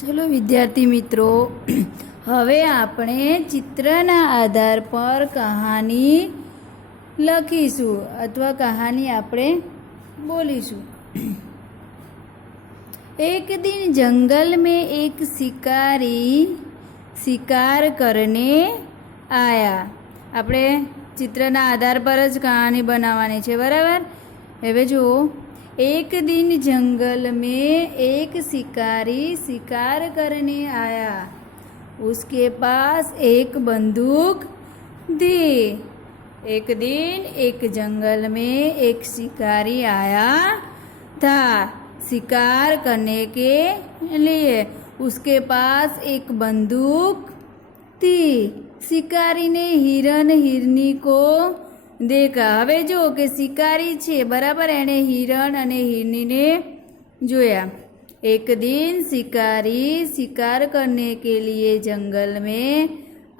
चलो विद्यार्थी मित्रों, હવે આપણે ચિત્રના આધાર પર કહાની લખીશું અથવા કહાની આપણે બોલીશું। एक दिन जंगल में एक शिकारी शिकार करने आया। આપણે ચિત્રના આધાર પર જ કહાની બનાવવાની છે, બરાબર। હવે જુઓ, एक दिन जंगल में एक शिकारी शिकार करने आया। उसके पास एक बंदूक थी। एक दिन एक जंगल में एक शिकारी आया था शिकार करने के लिए। उसके पास एक बंदूक थी। शिकारी ने हिरन हिरनी को देखा। हवे जो कि शिकारी छे, बराबर, एने हिरण अने हिरनी ने जोया। एक दिन शिकारी शिकार करने के लिए जंगल में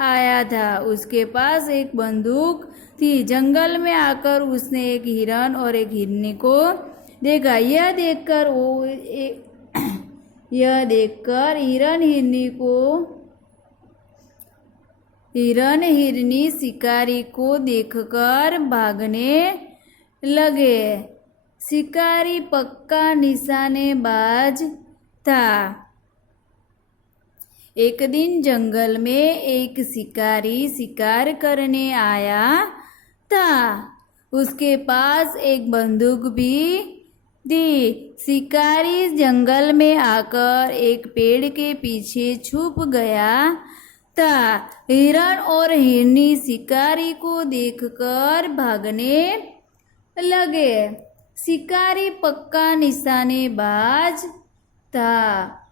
आया था। उसके पास एक बंदूक थी। जंगल में आकर उसने एक हिरण और एक हिरनी को देखा। यह देखकर हिरन हिरनी शिकारी को देखकर भागने लगे। शिकारी पक्का निशानेबाज था। एक दिन जंगल में एक शिकारी शिकार करने आया था। उसके पास एक बंदूक भी थी। शिकारी जंगल में आकर एक पेड़ के पीछे छुप गया था। हिरण और हिरनी शिकारी को देखकर भागने लगे। शिकारी पक्का निशानेबाज था।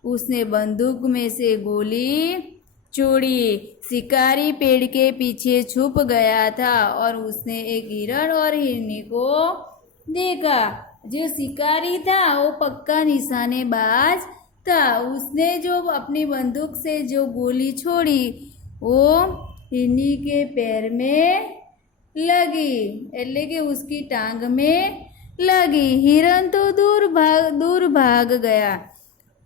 उसने बंदूक में से गोली छोड़ी। शिकारी पेड़ के पीछे छुप गया था और उसने एक हिरण और हिरनी को देखा। जो शिकारी था वो पक्का निशानेबाज था। उसने जो अपनी बंदूक से जो गोली छोड़ी वो हिरनी के पैर में लगी, એટલે કે उसकी टांग में लगी। हिरण तो दूर भाग गया।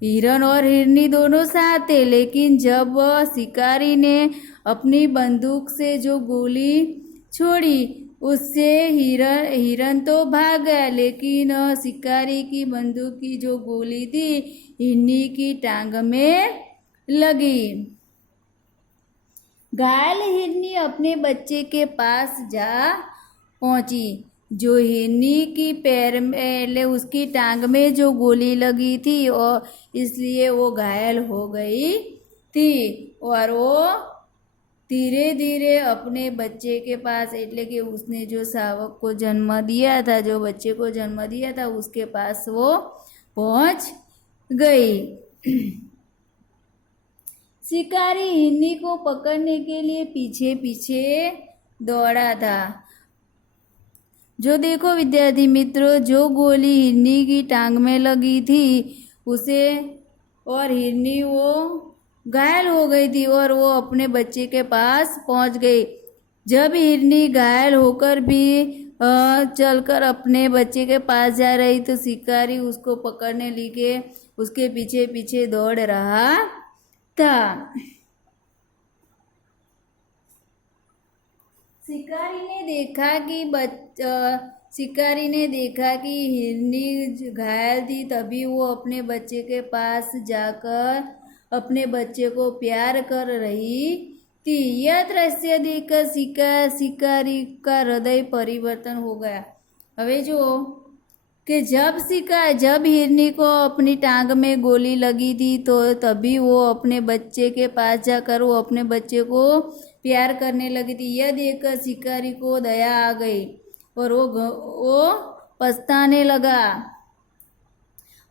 हिरण और हिरनी दोनों साथ थे, लेकिन जब शिकारी ने अपनी बंदूक से जो गोली छोड़ी उससे हिरण तो भाग गया, लेकिन शिकारी की बंदूक की जो गोली थी हिरनी की टांग में लगी। घायल हिरनी अपने बच्चे के पास जा पहुंची। जो हिरनी की पैर में उसकी टांग में जो गोली लगी थी और इसलिए वो घायल हो गई थी और वो धीरे धीरे अपने बच्चे के पास, એટલે કે उसने जो शावक को जन्म दिया था, जो बच्चे को जन्म दिया था, उसके पास वो पहुंच गई। शिकारी हिरनी को पकड़ने के लिए पीछे पीछे दौड़ा था। जो देखो विद्यार्थी मित्रों, जो गोली हिरनी की टांग में लगी थी उसे, और हिरनी वो घायल हो गई थी और वो अपने बच्चे के पास पहुंच गई। जब हिरनी घायल होकर भी चलकर अपने बच्चे के पास जा रही तो शिकारी उसको पकड़ने लिए उसके पीछे पीछे दौड़ रहा था। शिकारी ने देखा कि हिरनी घायल थी, तभी वो अपने बच्चे के पास जाकर अपने बच्चे को प्यार कर रही थी। यह दृश्य देखकर शिकारी का हृदय परिवर्तन हो गया। हवे जो कि जब हिरनी को अपनी टांग में गोली लगी थी तो तभी वो अपने बच्चे के पास जाकर वो अपने बच्चे को प्यार करने लगी थी। यह देखकर शिकारी को दया आ गई और वो पछताने लगा।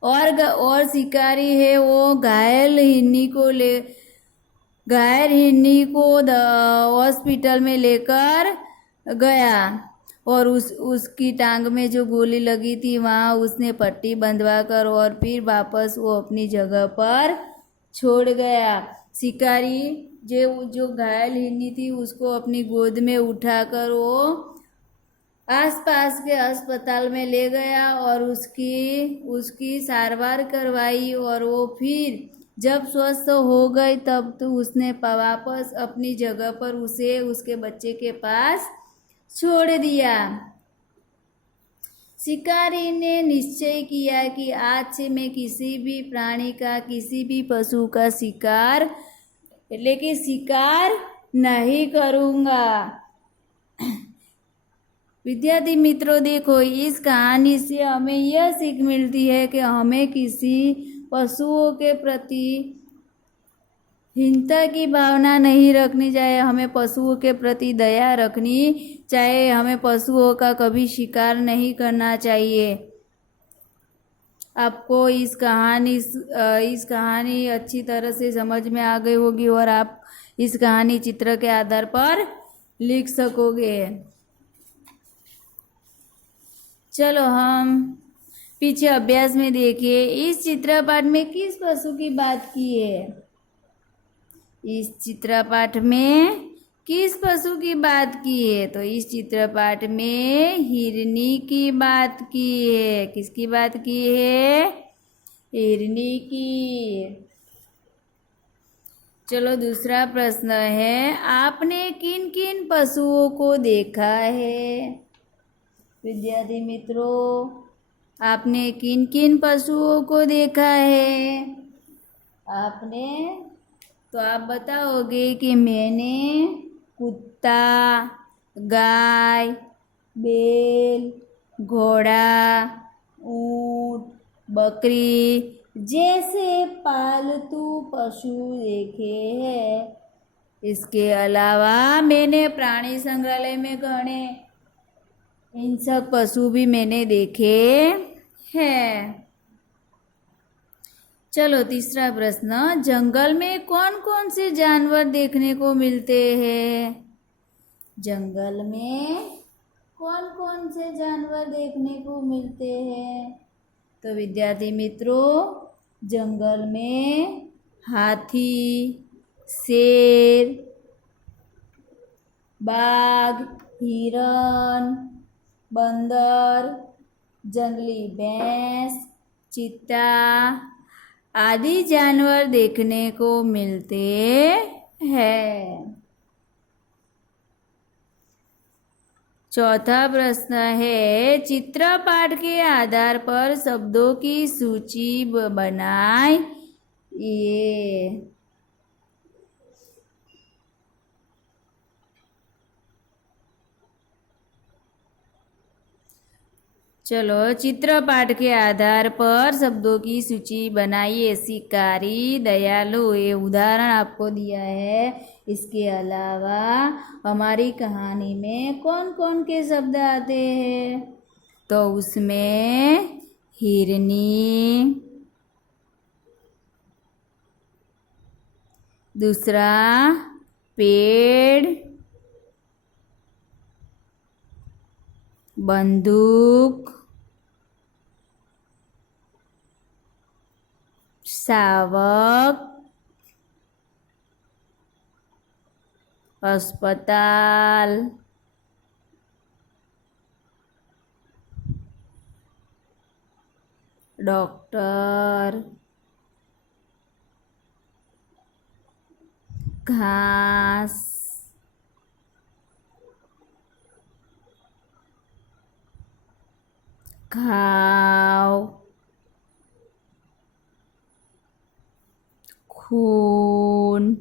और शिकारी है वो घायल हिरनी को हॉस्पिटल में लेकर गया और उसकी टांग में जो गोली लगी थी वहाँ उसने पट्टी बंधवा कर और फिर वापस वो अपनी जगह पर छोड़ गया। शिकारी जो घायल हिरनी थी उसको अपनी गोद में उठाकर वो आसपास के अस्पताल में ले गया और उसकी सारवार करवाई और वो फिर जब स्वस्थ हो गई तब तो उसने वापस अपनी जगह पर उसे उसके बच्चे के पास छोड़ दिया। शिकारी ने निश्चय किया कि आज से मैं किसी भी प्राणी का, किसी भी पशु का शिकार नहीं करूँगा। विद्यार्थी मित्रों, देखो, इस कहानी से हमें यह सीख मिलती है कि हमें किसी पशुओं के प्रति हिंसा की भावना नहीं रखनी चाहिए। हमें पशुओं के प्रति दया रखनी चाहिए। हमें पशुओं का कभी शिकार नहीं करना चाहिए। आपको इस कहानी अच्छी तरह से समझ में आ गई होगी और आप इस कहानी चित्र के आधार पर लिख सकोगे। चलो हम पीछे अभ्यास में देखिए, इस चित्रपाठ में किस पशु की बात की है? इस चित्रपाठ में किस पशु की बात की है? तो इस चित्रपाठ में हिरनी की बात की है। किसकी बात की है? हिरनी की। चलो दूसरा प्रश्न है, आपने किन किन पशुओं को देखा है? विद्यार्थी मित्रों, आपने किन किन पशुओं को देखा है? आपने, तो आप बताओगे कि मैंने कुत्ता, गाय, बैल, घोड़ा, ऊंट, बकरी जैसे पालतू पशु देखे हैं। इसके अलावा मैंने प्राणी संग्रहालय में गणे हिंसक पशु भी मैंने देखे हैं। चलो तीसरा प्रश्न, जंगल में कौन कौन से जानवर देखने को मिलते हैं? जंगल में कौन कौन से जानवर देखने को मिलते हैं? तो विद्यार्थी मित्रों, जंगल में हाथी, शेर, बाघ, हिरण, बंदर, जंगली भैंस, चीता आदि जानवर देखने को मिलते हैं। चौथा प्रश्न है, चित्रपाठ के आधार पर शब्दों की सूची बनाइए। चलो चित्रपाठ के आधार पर शब्दों की सूची बनाइए। शिकारी, दयालु, ये उदाहरण आपको दिया है। इसके अलावा हमारी कहानी में कौन कौन के शब्द आते हैं? तो उसमें हिरनी, दूसरा पेड़, बंदूक, शावक, अस्पताल, डॉक्टर, घास, घाव, खून,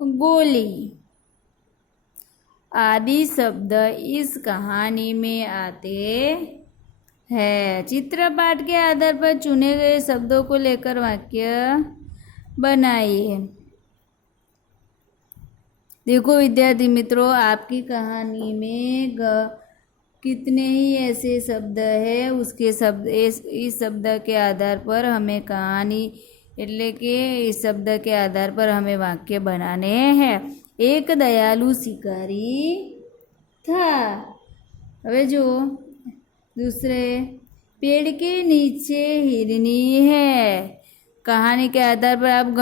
गोली आदि शब्द इस कहानी में आते हैं। चित्रपाठ के आधार पर चुने गए शब्दों को लेकर वाक्य बनाइए। देखो विद्यार्थी मित्रों, आपकी कहानी में कितने ही ऐसे शब्द हैं, उसके शब्द इस शब्द के आधार पर हमें कहानी એટલે કે इस शब्द के आधार पर हमें वाक्य बनाने हैं। एक दयालु शिकारी था। હવે जो दूसरे, पेड़ के नीचे हिरनी है। कहानी के आधार पर आप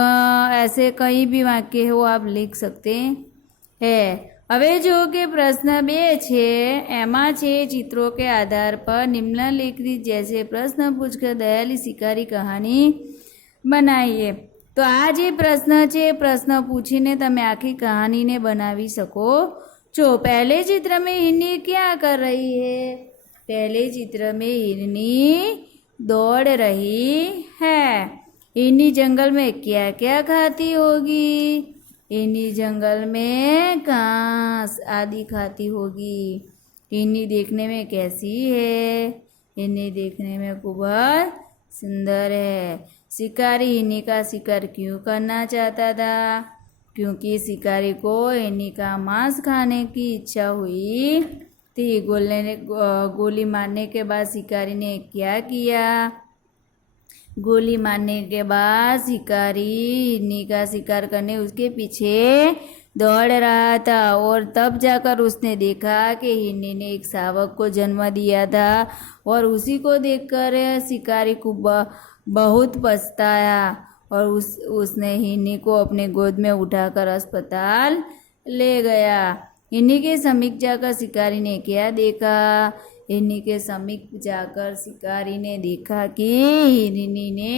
ऐसे कहीं भी वाक्य हो आप लिख सकते हैं। હવે જો કે પ્રશ્ન 2 છે એમાં છે चित्रों के आधार पर निम्नलिखित जैसे प्रश्न पूछकर दयाली शिकारी कहानी बनाइए। तो आ जे प्रश्न છે प्रश्न पूछीने તમે आखी कहानी ने बनावी सको છો। पहले चित्र में हिरनी क्या कर रही है? पहले चित्र में हिरनी दौड़ रही है। हिरनी जंगल में क्या क्या खाती होगी? हिरनी जंगल में घास आदि खाती होगी। हिरनी देखने में कैसी है? हिरनी देखने में खूब सुंदर है। शिकारी हिरनी का शिकार क्यों करना चाहता था? क्योंकि शिकारी को हिरनी का मांस खाने की इच्छा हुई थी। गोली मारने के बाद शिकारी ने क्या किया? गोली मारने के बाद शिकारी हिरनी का शिकार करने उसके पीछे दौड़ रहा था और तब जाकर उसने देखा कि हिरनी ने एक शावक को जन्म दिया था और उसी को देखकर शिकारी को बहुत पछताया और उसने हिरनी को अपने गोद में उठाकर अस्पताल ले गया। हिरनी के समीप जाकर शिकारी ने क्या देखा? हिरनी के समीप जाकर शिकारी ने देखा कि हिरनी ने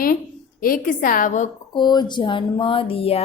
एक शावक को जन्म दिया